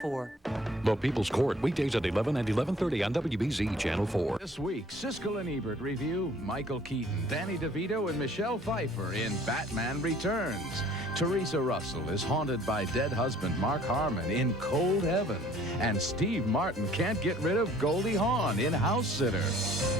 4. The People's Court, weekdays at 11 and 11:30 on WBZ Channel 4. This week, Siskel and Ebert review Michael Keaton, Danny DeVito, and Michelle Pfeiffer in Batman Returns. Teresa Russell is haunted by dead husband Mark Harmon in Cold Heaven. And Steve Martin can't get rid of Goldie Hawn in Housesitter.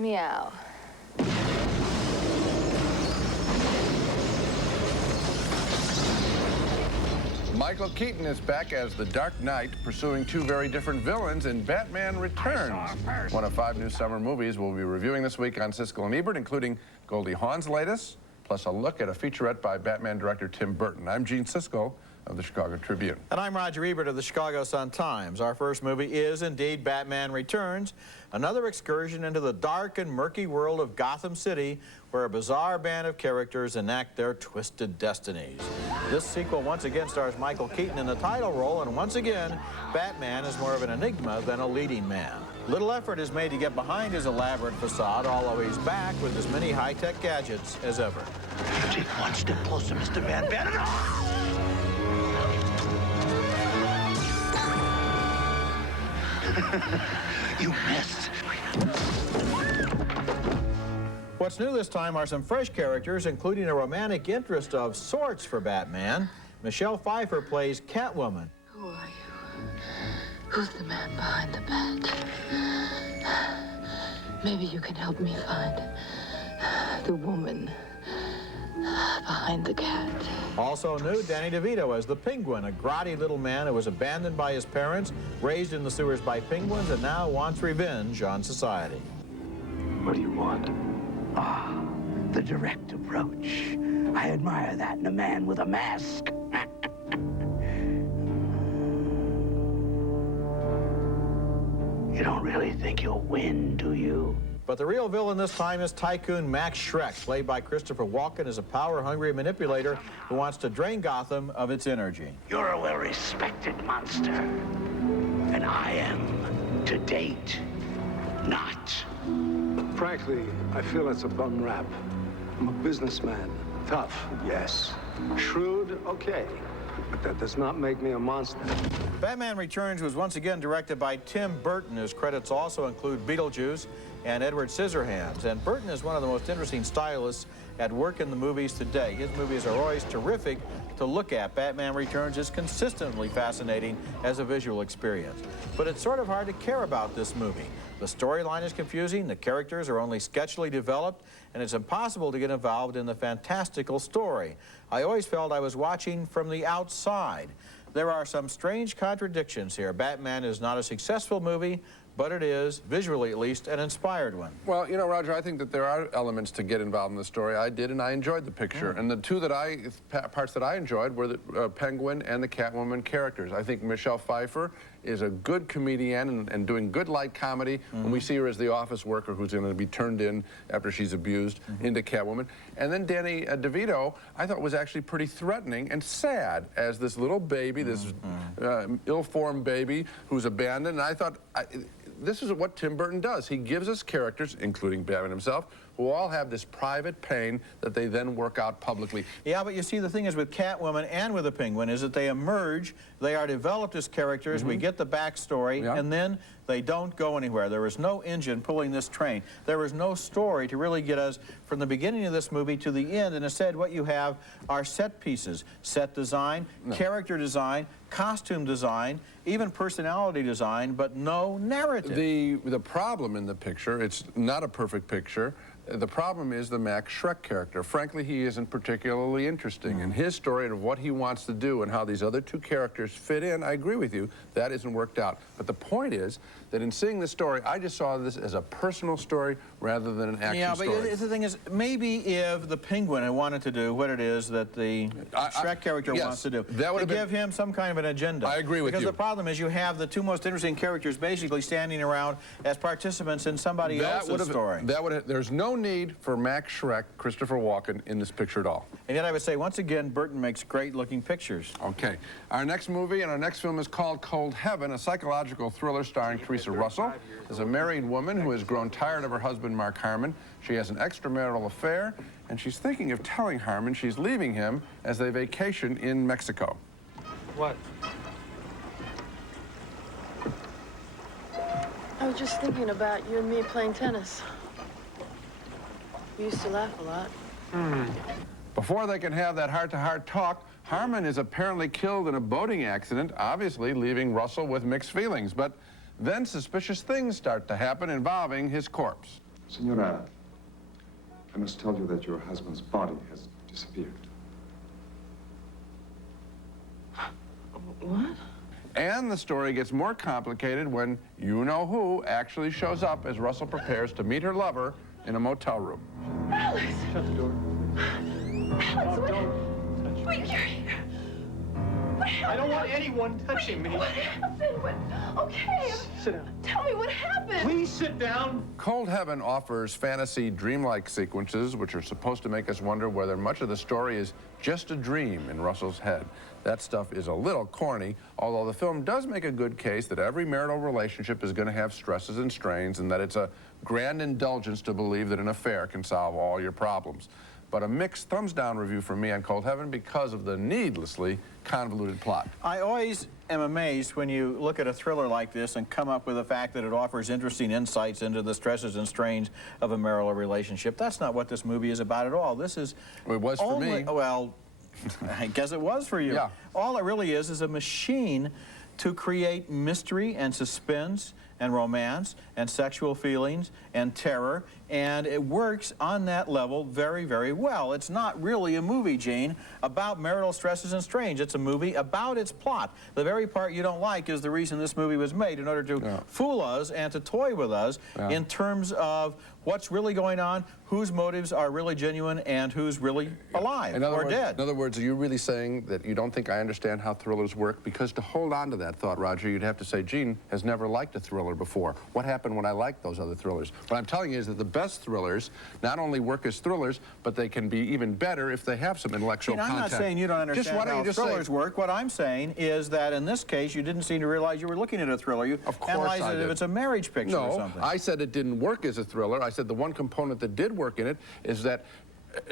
Meow. Michael Keaton is back as the Dark Knight, pursuing two very different villains in Batman Returns. One of 5 new summer movies we'll be reviewing this week on Siskel and Ebert, including Goldie Hawn's latest, plus a look at a featurette by Batman director Tim Burton. I'm Gene Siskel of the Chicago Tribune. And I'm Roger Ebert of the Chicago Sun-Times. Our first movie is indeed Batman Returns, another excursion into the dark and murky world of Gotham City, where a bizarre band of characters enact their twisted destinies. This sequel once again stars Michael Keaton in the title role, and once again, Batman is more of an enigma than a leading man. Little effort is made to get behind his elaborate facade, although he's back with as many high-tech gadgets as ever. Take one step closer, Mr. Van Bannon. You missed. What's new this time are some fresh characters, including a romantic interest of sorts for Batman. Michelle Pfeiffer plays Catwoman. Who are you? Who's the man behind the bat? Maybe you can help me find the woman behind the cat. Also new, Danny DeVito as the Penguin, a grotty little man who was abandoned by his parents, raised in the sewers by penguins, and now wants revenge on society. What do you want? Ah, the direct approach. I admire that in a man with a mask. You don't really think you'll win, do you? But the real villain this time is Tycoon Max Schreck, played by Christopher Walken, as a power-hungry manipulator who wants to drain Gotham of its energy. You're a well-respected monster. And I am, to date, not. Frankly, I feel it's a bum rap. I'm a businessman. Tough, yes. Shrewd, okay. But that does not make me a monster. Batman Returns was once again directed by Tim Burton. His credits also include Beetlejuice and Edward Scissorhands. And Burton is one of the most interesting stylists at work in the movies today. His movies are always terrific to look at. Batman Returns is consistently fascinating as a visual experience. But it's sort of hard to care about this movie. The storyline is confusing, the characters are only sketchily developed, and it's impossible to get involved in the fantastical story. I always felt I was watching from the outside. There are some strange contradictions here. Batman is not a successful movie, but it is, visually at least, an inspired one. Well, you know, Roger, I think that there are elements to get involved in the story. I did, and I enjoyed the picture. And the two parts that I enjoyed were the Penguin and the Catwoman characters. I think Michelle Pfeiffer is a good comedian and doing good light comedy when we see her as the office worker who's going to be turned in after she's abused into Catwoman. And then Danny DeVito, I thought was actually pretty threatening and sad as this little baby, this ill-formed baby who's abandoned. And I thought, this is what Tim Burton does. He gives us characters, including Batman himself, who all have this private pain that they then work out publicly. Yeah, but you see, the thing is with Catwoman and with the Penguin is that they emerge, they are developed as characters, we get the backstory, and then they don't go anywhere. There is no engine pulling this train. There is no story to really get us from the beginning of this movie to the end, and instead what you have are set pieces, set design, character design, costume design, even personality design, but no narrative. The problem in the picture, it's not a perfect picture, The problem is the Max Schreck character. Frankly, he isn't particularly interesting. And his story of what he wants to do and how these other two characters fit in, I agree with you, that isn't worked out. But the point is that in seeing this story, I just saw this as a personal story rather than an action story. Yeah, but the thing is, maybe if the Penguin had wanted to do what it is that the Schreck character wants to do, that would give him some kind of an agenda. I agree with you. Because the problem is you have the two most interesting characters basically standing around as participants in somebody else's story. There's no need for Max Schreck, Christopher Walken, in this picture at all. And yet I would say, once again, Burton makes great-looking pictures. Okay. Our next movie and our next film is called Cold Heaven, a psychological thriller starring Teresa Russell. As a married woman who has grown tired of her husband, Mark Harmon, she has an extramarital affair, and she's thinking of telling Harmon she's leaving him as they vacation in Mexico. What? I was just thinking about you and me playing tennis. We used to laugh a lot. Before they can have that heart-to-heart talk, Harmon is apparently killed in a boating accident, obviously leaving Russell with mixed feelings. But then suspicious things start to happen involving his corpse. Senora, I must tell you that your husband's body has disappeared. What? And the story gets more complicated when you-know-who actually shows up as Russell prepares to meet her lover in a motel room. Alex! Shut the door. Alex, what? Don't touch Wait, you're here. What happened? I don't want anyone touching me. What happened? What? Okay. Sit down. Tell me what happened. Please sit down. Cold Heaven offers fantasy dreamlike sequences which are supposed to make us wonder whether much of the story is just a dream in Russell's head. That stuff is a little corny, although the film does make a good case that every marital relationship is going to have stresses and strains and that it's a grand indulgence to believe that an affair can solve all your problems. But a mixed thumbs-down review from me on Cold Heaven because of the needlessly convoluted plot. I always am amazed when you look at a thriller like this and come up with the fact that it offers interesting insights into the stresses and strains of a marital relationship. That's not what this movie is about at all. This is... It was for me. Well, I guess it was for you. Yeah. All it really is a machine to create mystery and suspense and romance and sexual feelings and terror, and it works on that level very, very well. It's not really a movie, Gene, about marital stresses and strains. It's a movie about its plot. The very part you don't like is the reason this movie was made, in order to fool us and to toy with us in terms of what's really going on, whose motives are really genuine, and who's really alive or dead. In other words, are you really saying that you don't think I understand how thrillers work? Because to hold on to that thought, Roger, you'd have to say, Gene has never liked a thriller before. What happened when I liked those other thrillers? What I'm telling you is that the best thrillers not only work as thrillers, but they can be even better if they have some intellectual content. I'm not saying you don't understand how thrillers work. What I'm saying is that in this case, you didn't seem to realize you were looking at a thriller. You analyzed it if it's a marriage picture or something. No, I said it didn't work as a thriller. I said the one component that did work in it is that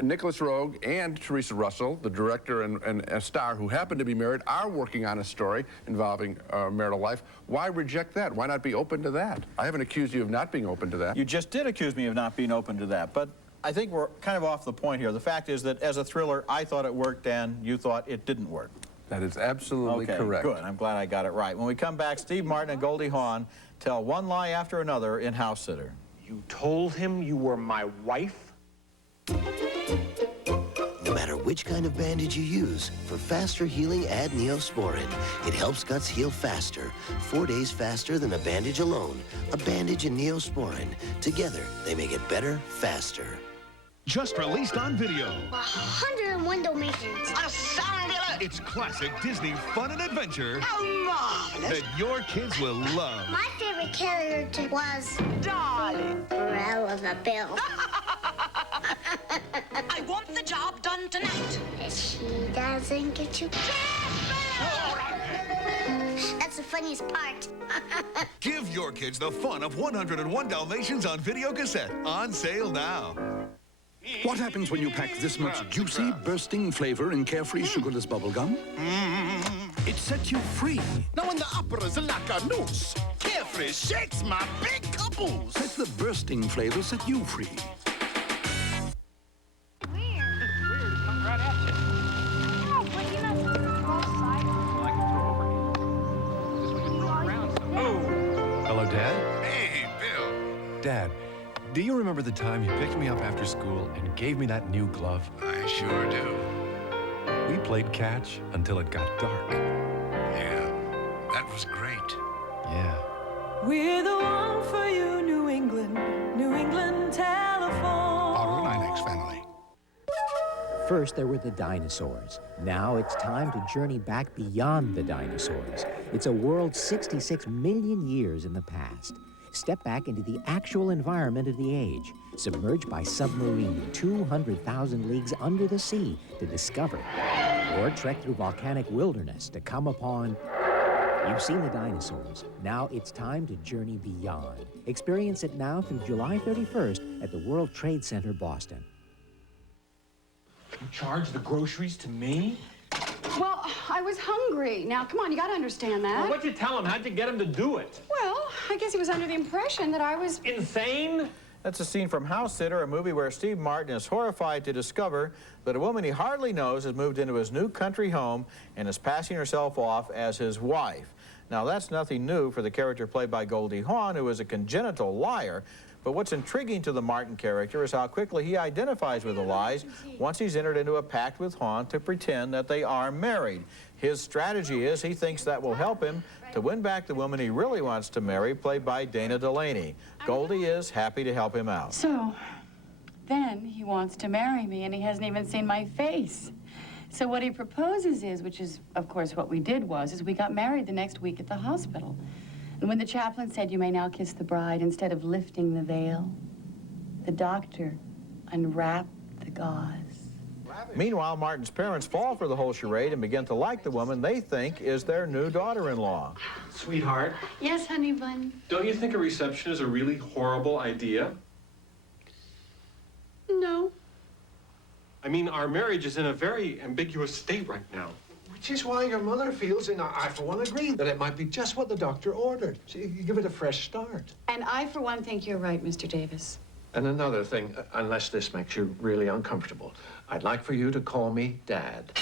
Nicholas Roeg and Teresa Russell, the director and a star who happen to be married, are working on a story involving marital life. Why reject that? Why not be open to that? I haven't accused you of not being open to that. You just did accuse me of not being open to that, but I think we're kind of off the point here. The fact is that as a thriller, I thought it worked and you thought it didn't work. That is absolutely correct. Good. I'm glad I got it right. When we come back, Steve Martin and Goldie Hawn tell one lie after another in Housesitter. You told him you were my wife? No matter which kind of bandage you use, for faster healing, add Neosporin. It helps guts heal faster, 4 days faster than a bandage alone. A bandage and Neosporin. Together, they make it better, faster. Just released on video. 101 Dalmatians. A sound alert! It's classic Disney fun and adventure. Oh, marvelous. That your kids will love. My favorite character was Dolly. Cruella the Bill. I want the job done tonight. If she doesn't get you... That's the funniest part. Give your kids the fun of 101 Dalmatians on video cassette. On sale now. What happens when you pack this much juicy, bursting flavor in carefree sugarless bubblegum? It sets you free. Now when the opera's like a noose, carefree shakes my big couples. Let the bursting flavor set you free. Hello, Dad? Hey, Bill. Dad, do you remember the time you picked me up after school and gave me that new glove? I sure do. We played catch until it got dark. Yeah, that was great. Yeah. We're the one for you, New England telephone. Part of the 9X family. First, there were the dinosaurs. Now it's time to journey back beyond the dinosaurs. It's a world 66 million years in the past. Step back into the actual environment of the age, submerged by submarine 200,000 leagues under the sea to discover, or trek through volcanic wilderness to come upon. You've seen the dinosaurs. Now it's time to journey beyond. Experience it now through July 31st at the World Trade Center, Boston. You charge the groceries to me? Well, I was hungry. Now, come on, you gotta understand that. Well, what'd you tell him? How'd you get him to do it? Well, I guess he was under the impression that I was... Insane? That's a scene from Housesitter, a movie where Steve Martin is horrified to discover that a woman he hardly knows has moved into his new country home and is passing herself off as his wife. Now, that's nothing new for the character played by Goldie Hawn, who is a congenital liar. But what's intriguing to the Martin character is how quickly he identifies with the lies once he's entered into a pact with Hawn to pretend that they are married. His strategy is he thinks that will help him to win back the woman he really wants to marry, played by Dana Delaney. Goldie is happy to help him out. So, then he wants to marry me, and he hasn't even seen my face. So what he proposes is, which is, of course, what we did is we got married the next week at the hospital. And when the chaplain said, "You may now kiss the bride," instead of lifting the veil, the doctor unwrapped the gauze. Meanwhile, Martin's parents fall for the whole charade and begin to like the woman they think is their new daughter-in-law. Sweetheart, Yes, honey bun. don't you think a reception is a really horrible idea? No. I mean, our marriage is in a very ambiguous state right now. Which is why your mother feels, and I for one agree, that it might be just what the doctor ordered. So you give it a fresh start. And I, for one, think you're right, Mr. Davis. And another thing, unless this makes you really uncomfortable, I'd like for you to call me Dad.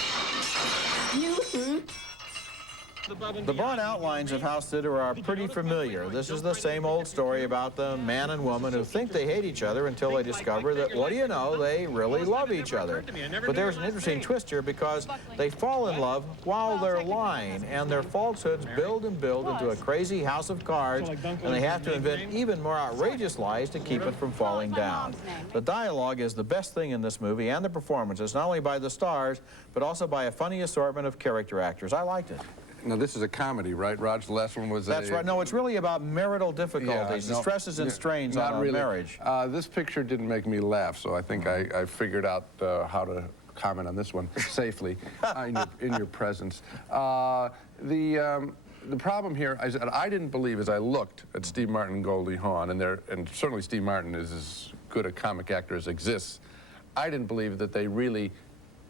The broad outlines of Housesitter are pretty familiar. This is the same old story about the man and woman who think they hate each other until they discover that, what do you know, they really love each other. But there's an interesting twist here because they fall in love while they're lying, and their falsehoods build and build into a crazy house of cards, and they have to invent even more outrageous lies to keep it from falling down. The dialogue is the best thing in this movie, and the performances, not only by the stars, but also by a funny assortment of character actors. I liked it. Now, this is a comedy, right, Raj? The last one was That's right. No, it's really about marital difficulties, the stresses and strains on a marriage. This picture didn't make me laugh, so I think I figured out how to comment on this one safely in your presence. The problem here is that I didn't believe, as I looked at Steve Martin and Goldie Hawn, and certainly Steve Martin is as good a comic actor as exists, I didn't believe that they really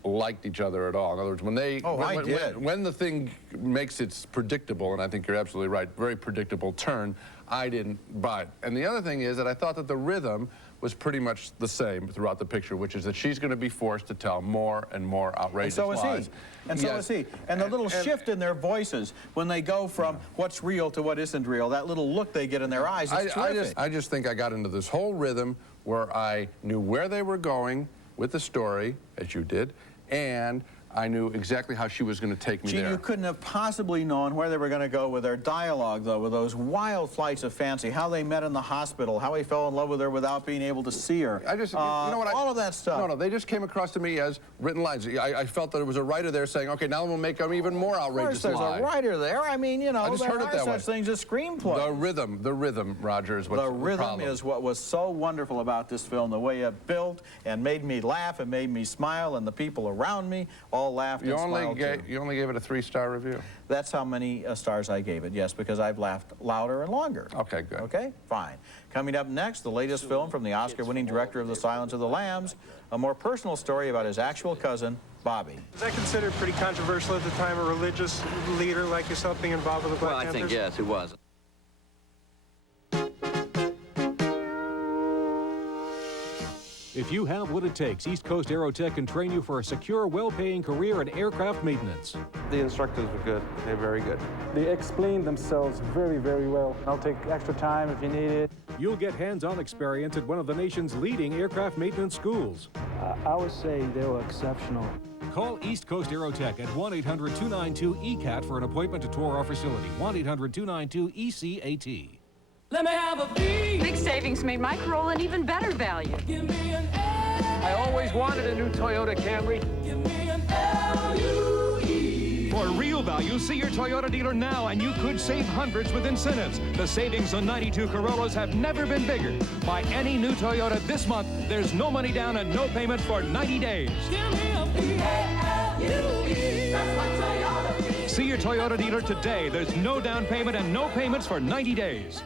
liked each other at all. In other words, when they when the thing makes its predictable, and I think you're absolutely right, very predictable turn, I didn't buy it. And the other thing is that I thought that the rhythm was pretty much the same throughout the picture, which is that she's going to be forced to tell more and more outrageous lies. And so is he. And so is he. And the little shift in their voices when they go from what's real to what isn't real, that little look they get in their eyes, it's terrific. I just think I got into this whole rhythm where I knew where they were going with the story, as you did, and I knew exactly how she was going to take me there. You couldn't have possibly known where they were going to go with their dialogue, though, with those wild flights of fancy, how they met in the hospital, how he fell in love with her without being able to see her. I just, you know what, all of that stuff. No, they just came across to me as written lines. I felt that there was a writer there saying, okay, now we'll make them even more outrageous. Of course, there's a writer there. I mean, you know, I just heard it that way. such things as screenplays. The rhythm, Roger, is what's the problem. The rhythm is what was so wonderful about this film, the way it built and made me laugh and made me smile, and the people around me all laughed and smiled. You only gave it a 3-star review. That's how many stars I gave it, yes, because I've laughed louder and longer. Okay, good. Okay, fine. Coming up next, the latest film from the Oscar-winning director of The Silence of the Lambs, a more personal story about his actual cousin, Bobby. Was that considered pretty controversial at the time, a religious leader like yourself being involved with the Black Panthers? Well, I think, yes, it was. If you have what it takes, East Coast Aerotech can train you for a secure, well-paying career in aircraft maintenance. The instructors were good. They're very good. They explain themselves very, very well. I'll take extra time if you need it. You'll get hands-on experience at one of the nation's leading aircraft maintenance schools. I would say they were exceptional. Call East Coast Aerotech at 1-800-292-ECAT for an appointment to tour our facility. 1-800-292-ECAT. Let me have a B. Big savings made my Corolla an even better value. Give me an A. I always wanted a new Toyota Camry. Give me an L-U-E. For real value, see your Toyota dealer now, and you could save hundreds with incentives. The savings on 92 Corollas have never been bigger. Buy any new Toyota this month. There's no money down and no payment for 90 days. Give me a B-A-L-U-E. That's my Toyota. See your Toyota dealer today. There's no down payment and no payments for 90 days.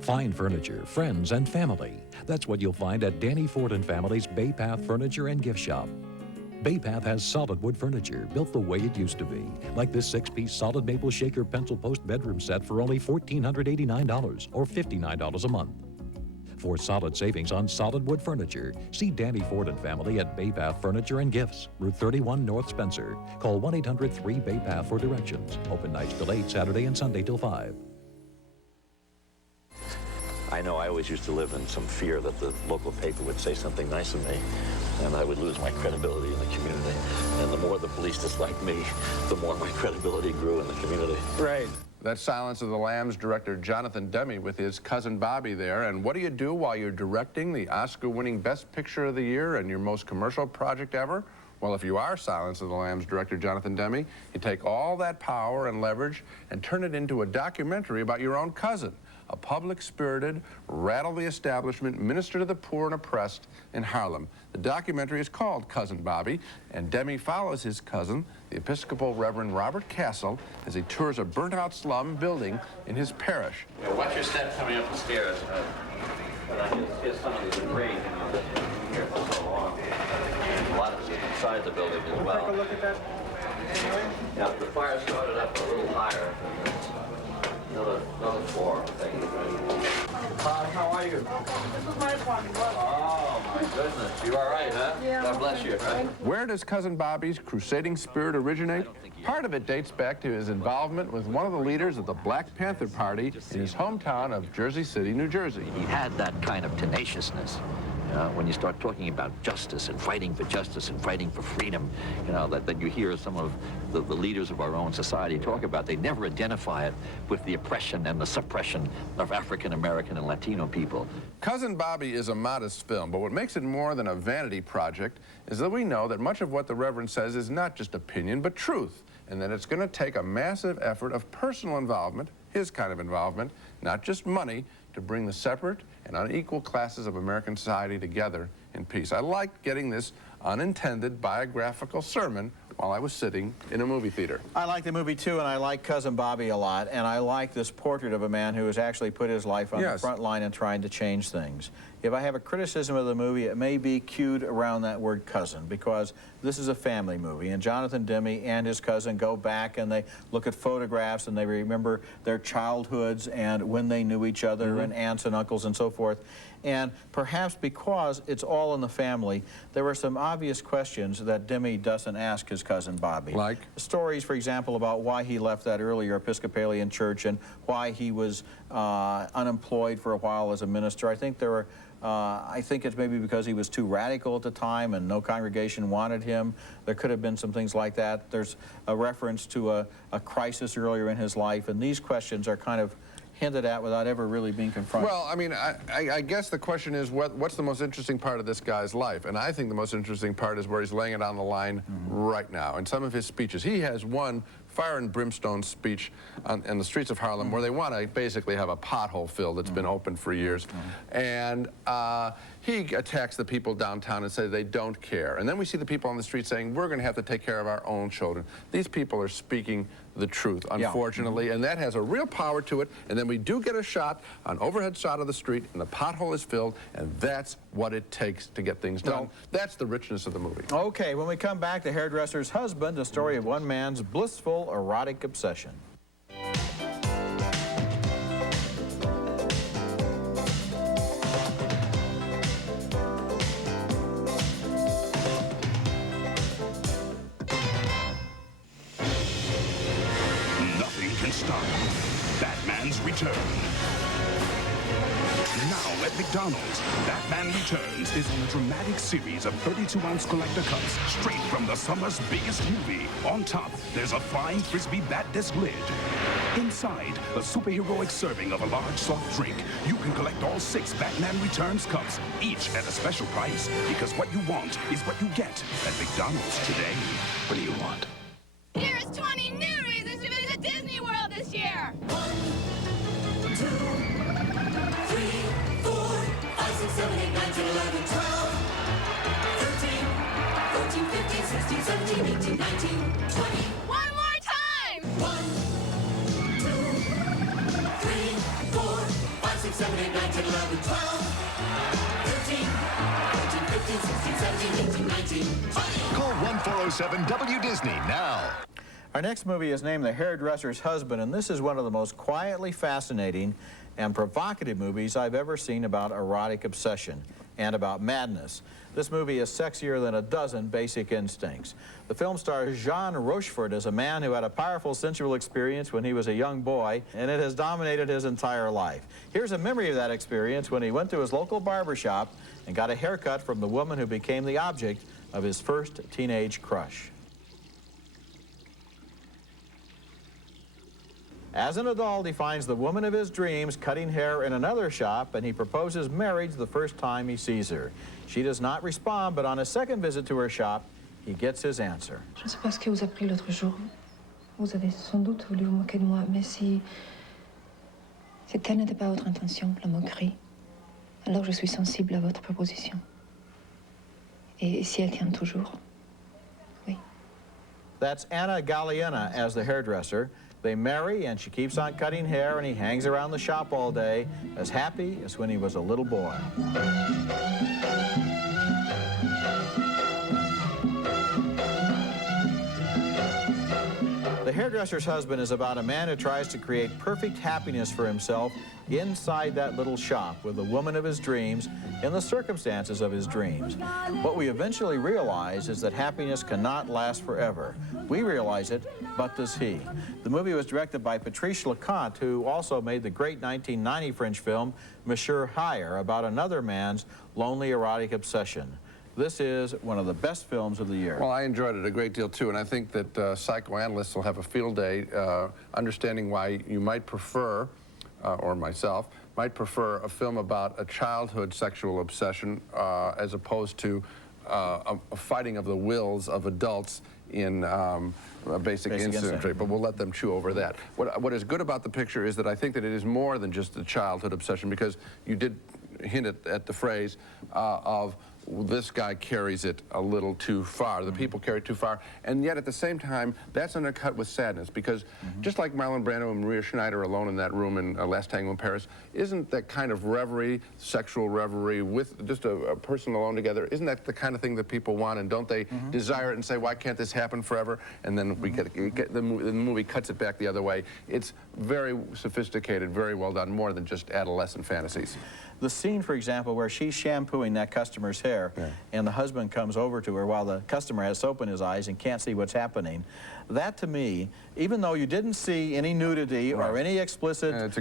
Fine furniture, friends, and family. That's what you'll find at Danny Ford and Family's Bay Path Furniture and Gift Shop. Bay Path has solid wood furniture built the way it used to be, like this 6-piece solid maple shaker pencil post bedroom set for only $1,489 or $59 a month. For solid savings on solid wood furniture, see Danny Ford and Family at Bay Path Furniture and Gifts, Route 31 North Spencer. Call 1-800-3-BAY-PATH for directions. Open nights till 8, Saturday and Sunday till 5. I know I always used to live in some fear that the local paper would say something nice of me, and I would lose my credibility in the community. And the more the police disliked me, the more my credibility grew in the community. Right. That's Silence of the Lambs director Jonathan Demme with his cousin Bobby there. And what do you do while you're directing the Oscar-winning Best Picture of the Year and your most commercial project ever? Well, if you are Silence of the Lambs director Jonathan Demme, you take all that power and leverage and turn it into a documentary about your own cousin, a public-spirited, rattle-the-establishment minister to the poor and oppressed in Harlem. The documentary is called Cousin Bobby, and Demme follows his cousin, the Episcopal Reverend Robert Castle, as he tours a burnt-out slum building in his parish. Yeah, watch your step coming up the stairs. But I hear some of these debris, here for so long. A lot of it is inside the building as well. Take a look at that. Yeah, the fire started up a little higher. Another floor, I think. How are you? This was my apartment. Oh, my goodness. You all right, huh? Yeah. God bless you. Where does Cousin Bobby's crusading spirit originate? Part of it dates back to his involvement with one of the leaders of the Black Panther Party in his hometown of Jersey City, New Jersey. He had that kind of tenaciousness. When you start talking about justice and fighting for justice and fighting for freedom, that you hear some of the leaders of our own society talk about, they never identify it with the oppression and the suppression of African American and Latino people. Cousin Bobby is a modest film, but what makes it more than a vanity project is that we know that much of what the Reverend says is not just opinion, but truth, and that it's going to take a massive effort of personal involvement, his kind of involvement, not just money, to bring the separate and unequal classes of American society together in peace. I liked getting this unintended biographical sermon while I was sitting in a movie theater. I like the movie too, and I like Cousin Bobby a lot, and I like this portrait of a man who has actually put his life on the front line and trying to change things. If I have a criticism of the movie, it may be cued around that word cousin, because this is a family movie, and Jonathan Demme and his cousin go back and they look at photographs and they remember their childhoods and when they knew each other and aunts and uncles and so forth. And perhaps because it's all in the family, there were some obvious questions that Demme doesn't ask his cousin Bobby. Like? Stories, for example, about why he left that earlier Episcopalian church and why he was unemployed for a while as a minister. I think there were I think it's maybe because he was too radical at the time and no congregation wanted him. There could have been some things like that. There's a reference to a crisis earlier in his life, and these questions are kind of hinted at without ever really being confronted. Well, I mean, I guess the question is what's the most interesting part of this guy's life? And I think the most interesting part is where he's laying it on the line right now. In some of his speeches, he has one fire and brimstone speech in the streets of Harlem where they want to basically have a pothole filled that's been open for years. And he attacks the people downtown and says they don't care. And then we see the people on the street saying, we're going to have to take care of our own children. These people are speaking the truth, unfortunately, and that has a real power to it. And then we do get a shot, an overhead shot of the street, and the pothole is filled, and that's what it takes to get things done. That's the richness of the movie. Okay, when we come back, The Hairdresser's Husband, a story of one man's blissful erotic obsession. Now at McDonald's, Batman Returns is on a dramatic series of 32-ounce collector cups straight from the summer's biggest movie. On top, there's a flying frisbee bat disc lid. Inside, a superheroic serving of a large soft drink. You can collect all 6 Batman Returns cups, each at a special price. Because what you want is what you get at McDonald's today. What do you want? Here's 20 new reasons to visit Disney World this year. 1, 2, 3, 4, 5, 6, 7, 8, 9, 10, 11, 12, 13, 14, 15, 16, 17, 18, 19, 20. One more time. 1, 2, 3, 4, 5, 6, 7, 8, 9, 10, 11, 12, 13, 14, 15, 16, 17, 18, 19, 20. Call 1-407-WDisney now. Our next movie is named The Hairdresser's Husband, and this is one of the most quietly fascinating and provocative movies I've ever seen about erotic obsession and about madness. This movie is sexier than a dozen Basic Instincts. The film stars Jean Rochefort as a man who had a powerful sensual experience when he was a young boy, and it has dominated his entire life. Here's a memory of that experience when he went to his local barber shop and got a haircut from the woman who became the object of his first teenage crush. As an adult, he finds the woman of his dreams cutting hair in another shop, and he proposes marriage the first time he sees her. She does not respond, but on a second visit to her shop, he gets his answer. Je ne sais pas ce qui vous a pris l'autre jour. Vous avez sans doute voulu vous moquer de moi, mais si telle n'était pas votre intention, la moquerie, alors je suis sensible à votre proposition. Et si elle tient toujours, oui. That's Anna Galliena as the hairdresser. They marry, and she keeps on cutting hair, and he hangs around the shop all day, as happy as when he was a little boy. The Hairdresser's Husband is about a man who tries to create perfect happiness for himself inside that little shop with the woman of his dreams in the circumstances of his dreams. What we eventually realize is that happiness cannot last forever. We realize it, but does he? The movie was directed by Patrice Leconte, who also made the great 1990 French film Monsieur Hire, about another man's lonely erotic obsession. This is one of the best films of the year. Well, I enjoyed it a great deal, too, and I think that psychoanalysts will have a field day understanding why you might prefer, or myself, might prefer a film about a childhood sexual obsession as opposed to a fighting of the wills of adults in Basic Instinct. But we'll let them chew over that. What is good about the picture is that I think that it is more than just a childhood obsession, because you did hint at the phrase of this guy carries it a little too far. The people carry it too far. And yet, at the same time, that's undercut with sadness, because just like Marlon Brando and Maria Schneider alone in that room in Last Tango in Paris, isn't that kind of reverie, sexual reverie, with just a person alone together, isn't that the kind of thing that people want, and don't they desire it and say, why can't this happen forever? And then we the movie cuts it back the other way. It's very sophisticated, very well done, more than just adolescent fantasies. The scene, for example, where she's shampooing that customer's hair, and the husband comes over to her while the customer has soap in his eyes and can't see what's happening, that to me, even though you didn't see any nudity or any explicit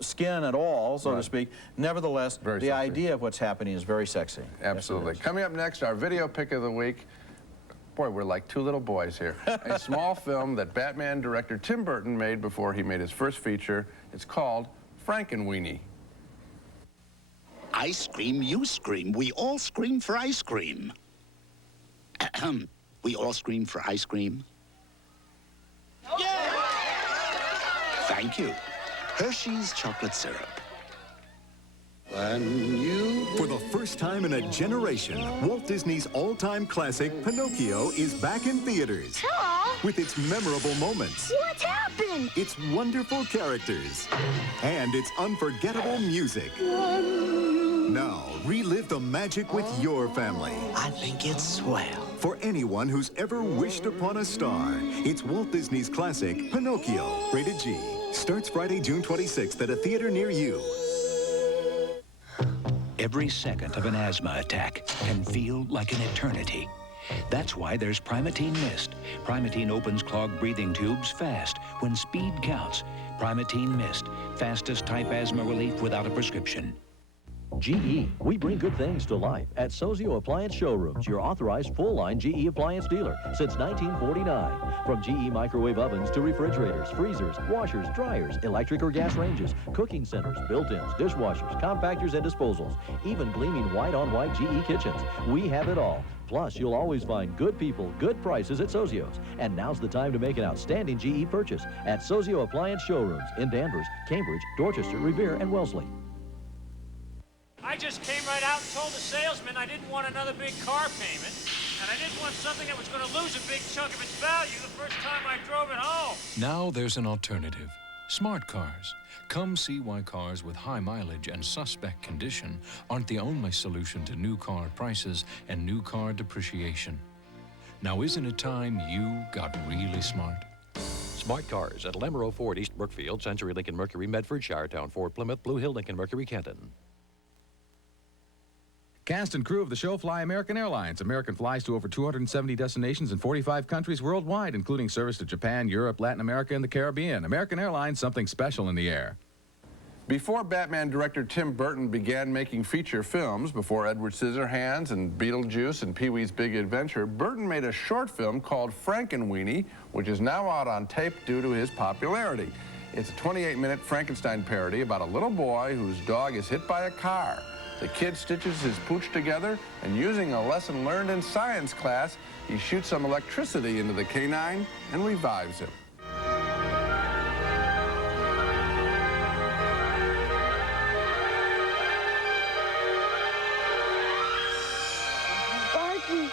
skin at all, so to speak, nevertheless, the idea of what's happening is very sexy. Absolutely. Yes, coming up next, our video pick of the week. Boy, we're like two little boys here. A small film that Batman director Tim Burton made before he made his first feature. It's called Frankenweenie. I scream, you scream. We all scream for ice cream. We all scream for ice cream. Yeah! Thank you. Hershey's chocolate syrup. For the first time in a generation, Walt Disney's all-time classic, Pinocchio, is back in theaters. With its memorable moments. What happened? Its wonderful characters. And its unforgettable music. Now, relive the magic with your family. I think it's swell. For anyone who's ever wished upon a star, it's Walt Disney's classic, Pinocchio, rated G. Starts Friday, June 26th at a theater near you. Every second of an asthma attack can feel like an eternity. That's why there's Primatene Mist. Primatene opens clogged breathing tubes fast when speed counts. Primatene Mist, fastest type asthma relief without a prescription. GE, we bring good things to life at Sozio Appliance Showrooms, your authorized full-line GE appliance dealer since 1949. From GE microwave ovens to refrigerators, freezers, washers, dryers, electric or gas ranges, cooking centers, built-ins, dishwashers, compactors, and disposals, even gleaming white-on-white GE kitchens. We have it all. Plus, you'll always find good people, good prices at Sozio's. And now's the time to make an outstanding GE purchase at Sozio Appliance Showrooms in Danvers, Cambridge, Dorchester, Revere, and Wellesley. I just came right out and told the salesman I didn't want another big car payment, and I didn't want something that was going to lose a big chunk of its value the first time I drove it home. Now there's an alternative. Smart cars. Come see why cars with high mileage and suspect condition aren't the only solution to new car prices and new car depreciation. Now isn't it time you got really smart? Smart cars at Lamoureux Ford, East Brookfield, Century Lincoln Mercury, Medford, Shiretown Ford, Plymouth, Blue Hill Lincoln Mercury, Kenton. Cast and crew of the show fly American Airlines. American flies to over 270 destinations in 45 countries worldwide, including service to Japan, Europe, Latin America, and the Caribbean. American Airlines, something special in the air. Before Batman director Tim Burton began making feature films, before Edward Scissorhands and Beetlejuice and Pee-wee's Big Adventure, Burton made a short film called Frankenweenie, which is now out on tape due to his popularity. It's a 28-minute Frankenstein parody about a little boy whose dog is hit by a car. The kid stitches his pooch together, and using a lesson learned in science class, he shoots some electricity into the canine and revives him. Barky.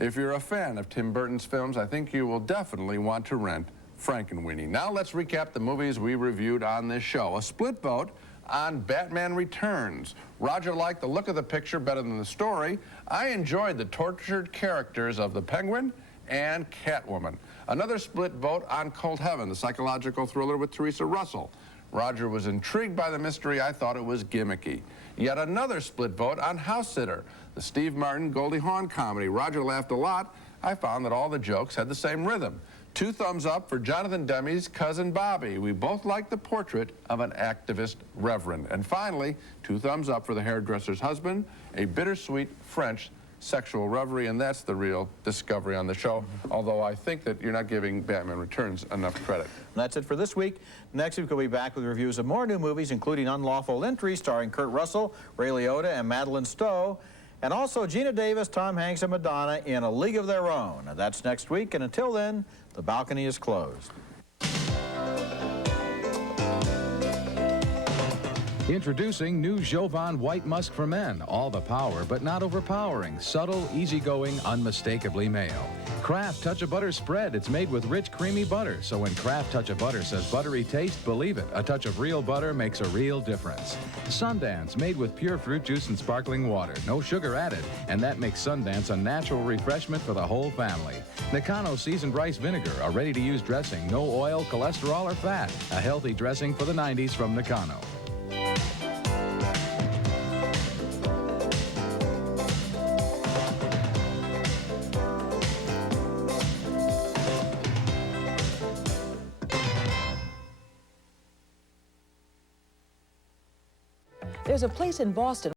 If you're a fan of Tim Burton's films, I think you will definitely want to rent Frankenweenie. Now let's recap the movies we reviewed on this show. A split vote on Batman Returns. Roger liked the look of the picture better than the story. I enjoyed the tortured characters of the Penguin and Catwoman. Another split vote on Cold Heaven, the psychological thriller with Teresa Russell. Roger was intrigued by the mystery. I thought it was gimmicky. Yet another split vote on Housesitter, the Steve Martin Goldie Hawn comedy. Roger laughed a lot. I found that all the jokes had the same rhythm. 2 thumbs up for Jonathan Demme's Cousin Bobby. We both liked the portrait of an activist reverend. And finally, 2 thumbs up for The Hairdresser's Husband, a bittersweet French sexual reverie, and that's the real discovery on the show, although I think that you're not giving Batman Returns enough credit. And that's it for this week. Next week we'll be back with reviews of more new movies, including Unlawful Entry, starring Kurt Russell, Ray Liotta, and Madeline Stowe, and also Gina Davis, Tom Hanks, and Madonna in A League of Their Own. That's next week, and until then, the balcony is closed. Introducing new Jovan White Musk for Men. All the power, but not overpowering. Subtle, easygoing, unmistakably male. Kraft Touch of Butter spread. It's made with rich, creamy butter. So when Kraft Touch of Butter says buttery taste, believe it. A touch of real butter makes a real difference. Sundance, made with pure fruit juice and sparkling water. No sugar added. And that makes Sundance a natural refreshment for the whole family. Nakano seasoned rice vinegar, a ready-to-use dressing. No oil, cholesterol, or fat. A healthy dressing for the 90s from Nakano. There's a place in Boston